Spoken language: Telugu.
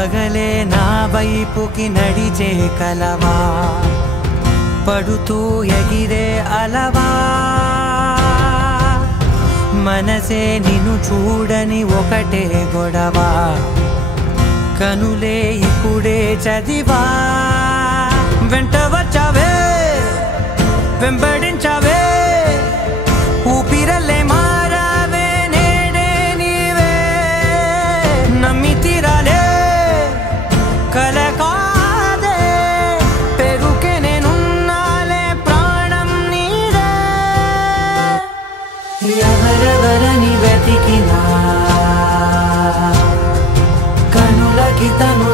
పగలే నా వైపుకి నడిచే కలవా పడుతూ ఎగిరే అలవా మనసే నిన్ను చూడని ఒకటే గొడవ కనులే ఇప్పుడే చదివా వెంట వచ్చావే వెంబడించావే ఊపిరల్లే మారావే నేడే నీవే నమ్మి తీరాలే కల కాదే పెరుకే నేనున్నాలే ప్రాణం నీదే ఎవరెవరని వెతికినా కనులకి తను